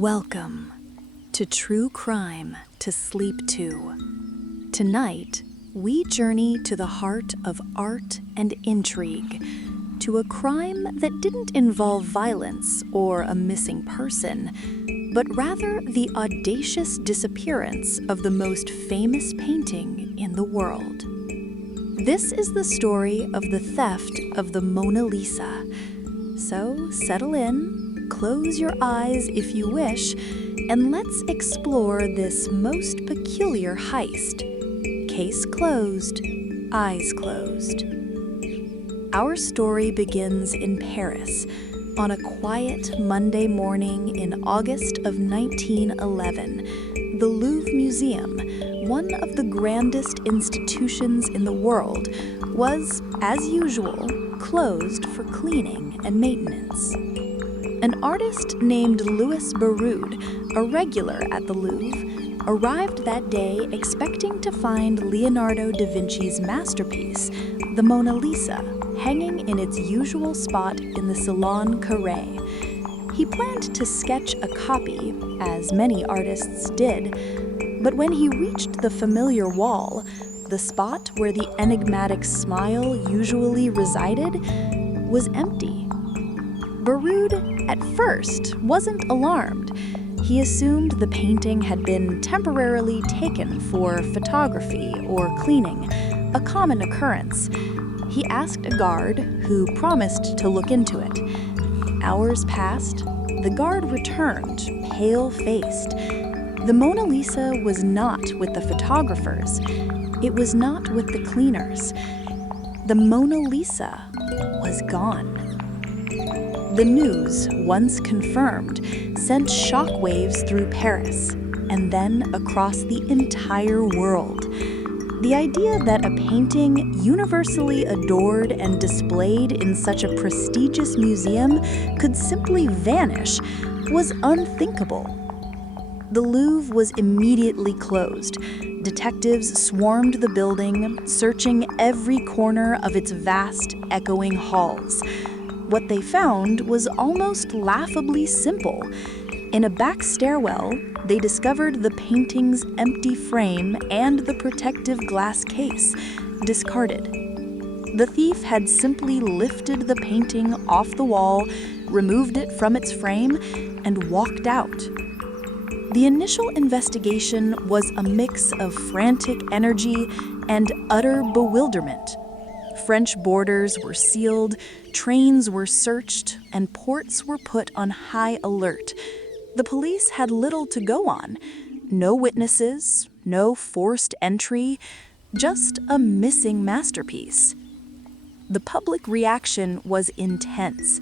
Welcome to True Crime to Sleep To. Tonight, we journey to the heart of art and intrigue, to a crime that didn't involve violence or a missing person, but rather the audacious disappearance of the most famous painting in the world. This is the story of the theft of the Mona Lisa. So settle in, close your eyes if you wish, and let's explore this most peculiar heist. Case closed, eyes closed. Our story begins in Paris on a quiet Monday morning in August of 1911. The Louvre Museum, one of the grandest institutions in the world, was, as usual, closed for cleaning and maintenance. An artist named Louis Barraud, a regular at the Louvre, arrived that day expecting to find Leonardo da Vinci's masterpiece, the Mona Lisa, hanging in its usual spot in the Salon Carré. He planned to sketch a copy, as many artists did, but when he reached the familiar wall, the spot where the enigmatic smile usually resided was empty. Barraud, at first, wasn't alarmed. He assumed the painting had been temporarily taken for photography or cleaning, a common occurrence. He asked a guard, who promised to look into it. Hours passed. The guard returned, pale-faced. The Mona Lisa was not with the photographers. It was not with the cleaners. The Mona Lisa was gone. The news, once confirmed, sent shockwaves through Paris and then across the entire world. The idea that a painting universally adored and displayed in such a prestigious museum could simply vanish was unthinkable. The Louvre was immediately closed. Detectives swarmed the building, searching every corner of its vast, echoing halls. What they found was almost laughably simple. In a back stairwell, they discovered the painting's empty frame and the protective glass case, discarded. The thief had simply lifted the painting off the wall, removed it from its frame, and walked out. The initial investigation was a mix of frantic energy and utter bewilderment. French borders were sealed, trains were searched, and ports were put on high alert. The police had little to go on. No witnesses, no forced entry, just a missing masterpiece. The public reaction was intense.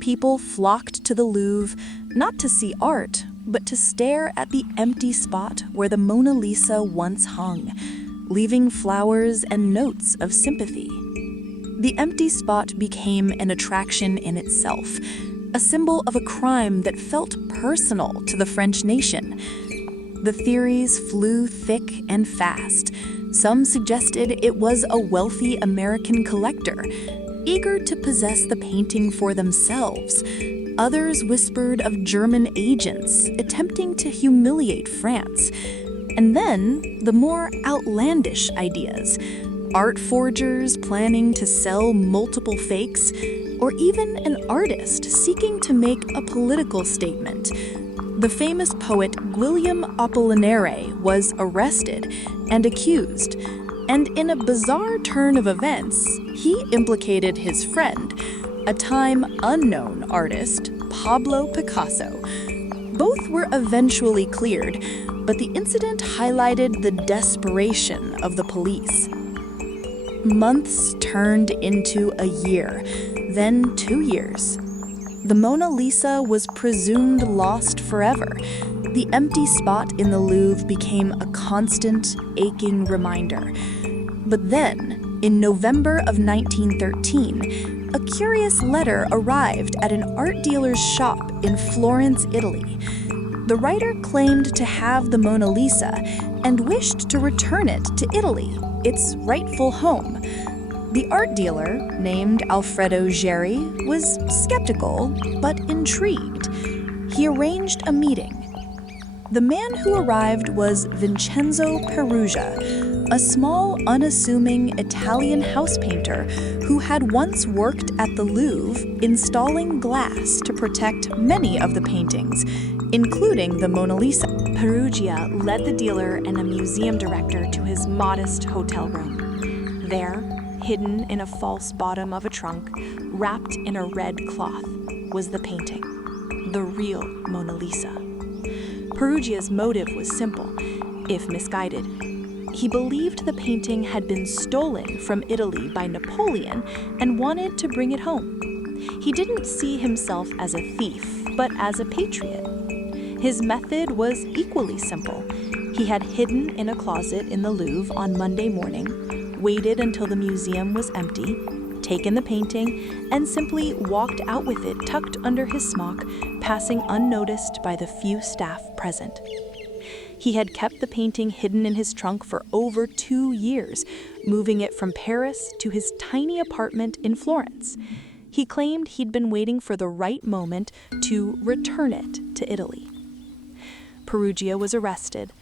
People flocked to the Louvre, not to see art, but to stare at the empty spot where the Mona Lisa once hung, leaving flowers and notes of sympathy. The empty spot became an attraction in itself, a symbol of a crime that felt personal to the French nation. The theories flew thick and fast. Some suggested it was a wealthy American collector, eager to possess the painting for themselves. Others whispered of German agents attempting to humiliate France. And then the more outlandish ideas, art forgers planning to sell multiple fakes, or even an artist seeking to make a political statement. The famous poet William Apollinaire was arrested and accused, and in a bizarre turn of events, he implicated his friend, a time unknown artist, Pablo Picasso. Both were eventually cleared, but the incident highlighted the desperation of the police. Months turned into a year, then 2 years. The Mona Lisa was presumed lost forever. The empty spot in the Louvre became a constant, aching reminder. But then, in November of 1913, a curious letter arrived at an art dealer's shop in Florence, Italy. The writer claimed to have the Mona Lisa and wished to return it to Italy, its rightful home. The art dealer, named Alfredo Geri, was skeptical but intrigued. He arranged a meeting, The man who arrived was Vincenzo Perugia, a small, unassuming Italian house painter who had once worked at the Louvre installing glass to protect many of the paintings, including the Mona Lisa. Perugia led the dealer and a museum director to his modest hotel room. There, hidden in a false bottom of a trunk, wrapped in a red cloth, was the painting, the real Mona Lisa. Perugia's motive was simple, if misguided. He believed the painting had been stolen from Italy by Napoleon and wanted to bring it home. He didn't see himself as a thief, but as a patriot. His method was equally simple. He had hidden in a closet in the Louvre on Monday morning, waited until the museum was empty, taken the painting, and simply walked out with it tucked under his smock, passing unnoticed by the few staff present. He had kept the painting hidden in his trunk for over 2 years, moving it from Paris to his tiny apartment in Florence. He claimed he'd been waiting for the right moment to return it to Italy. Perugia was arrested.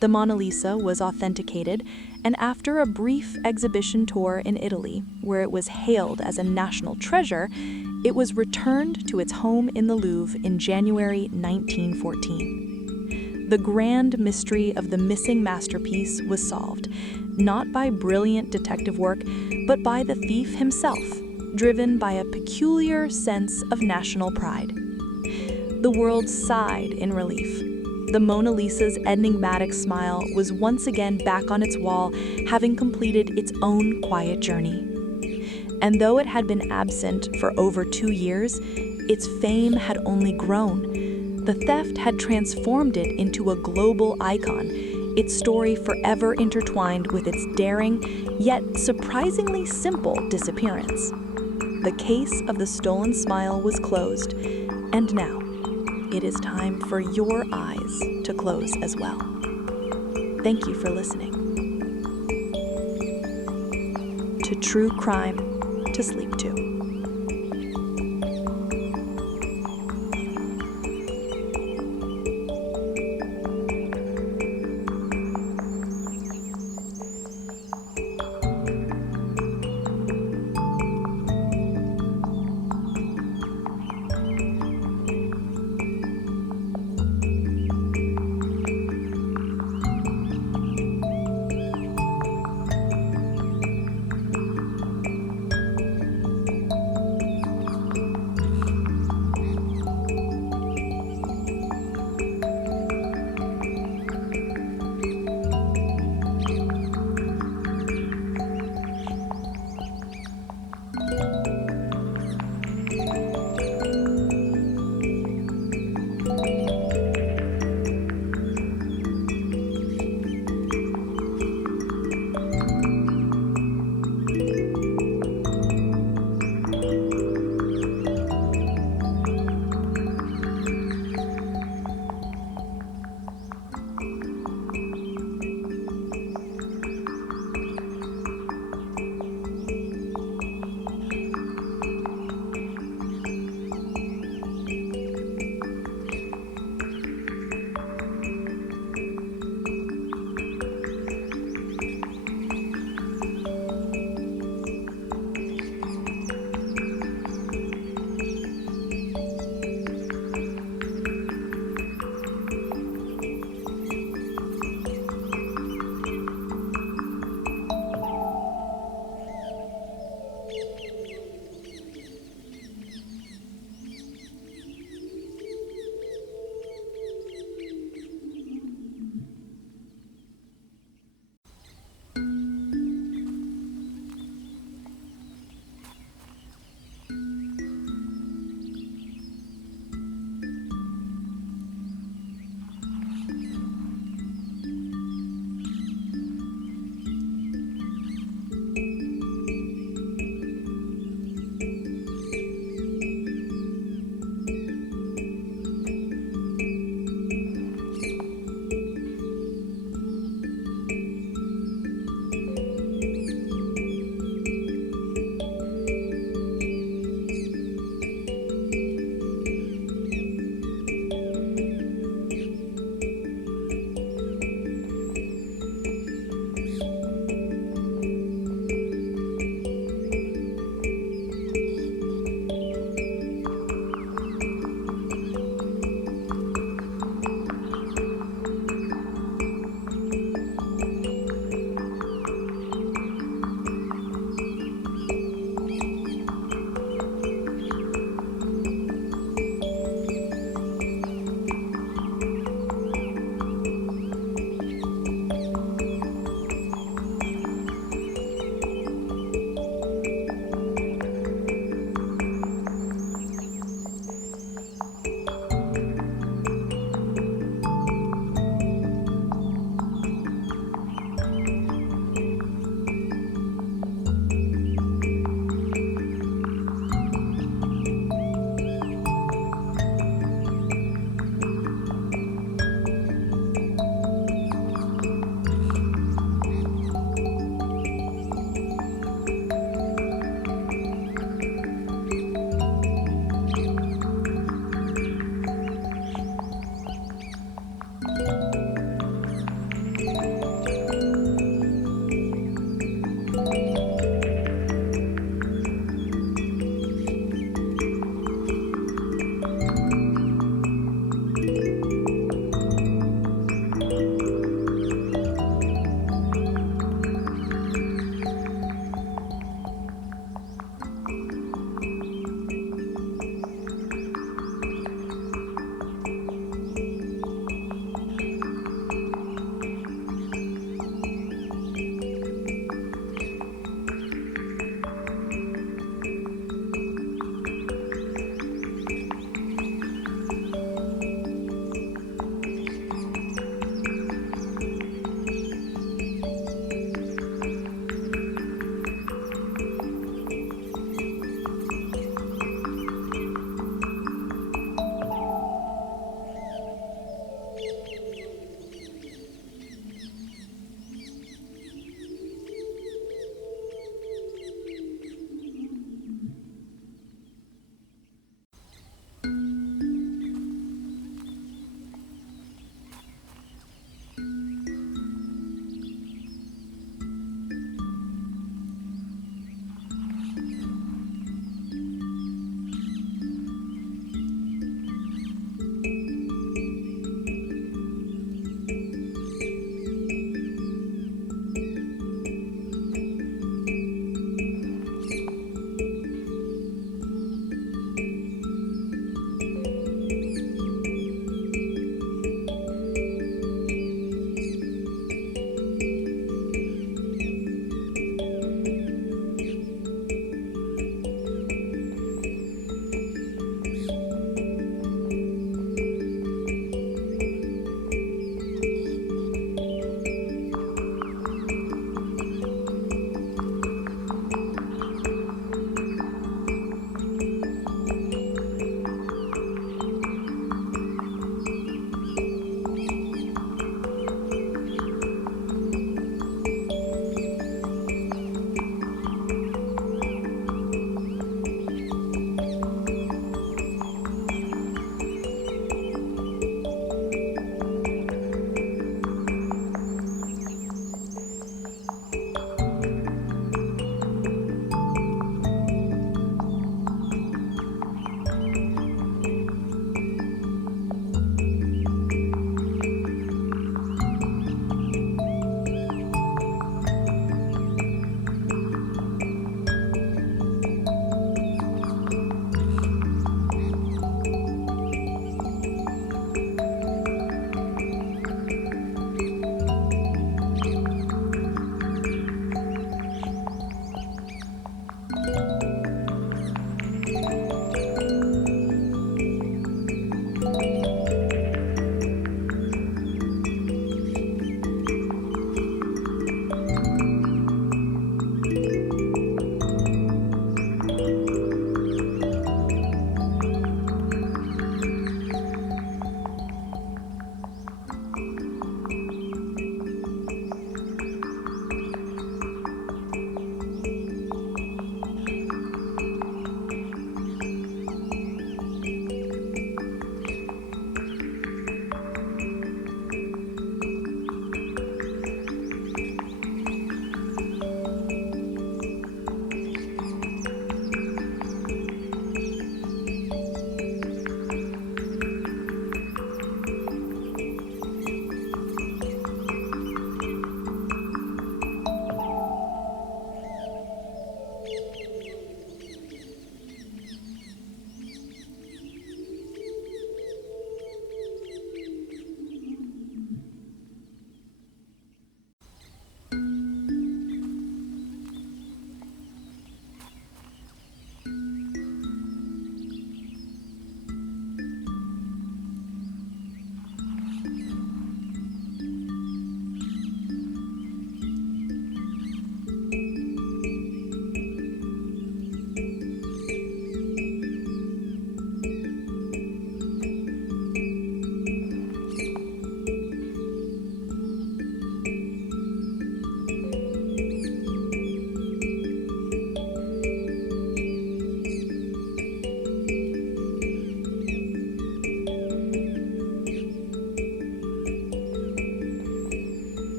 The Mona Lisa was authenticated, and after a brief exhibition tour in Italy, where it was hailed as a national treasure, it was returned to its home in the Louvre in January 1914. The grand mystery of the missing masterpiece was solved, not by brilliant detective work, but by the thief himself, driven by a peculiar sense of national pride. The world sighed in relief. The Mona Lisa's enigmatic smile was once again back on its wall, having completed its own quiet journey. And though it had been absent for over 2 years, its fame had only grown. The theft had transformed it into a global icon, its story forever intertwined with its daring, yet surprisingly simple disappearance. The case of the stolen smile was closed, and now, it is time for your eyes to close as well. Thank you for listening to True Crime to Sleep To.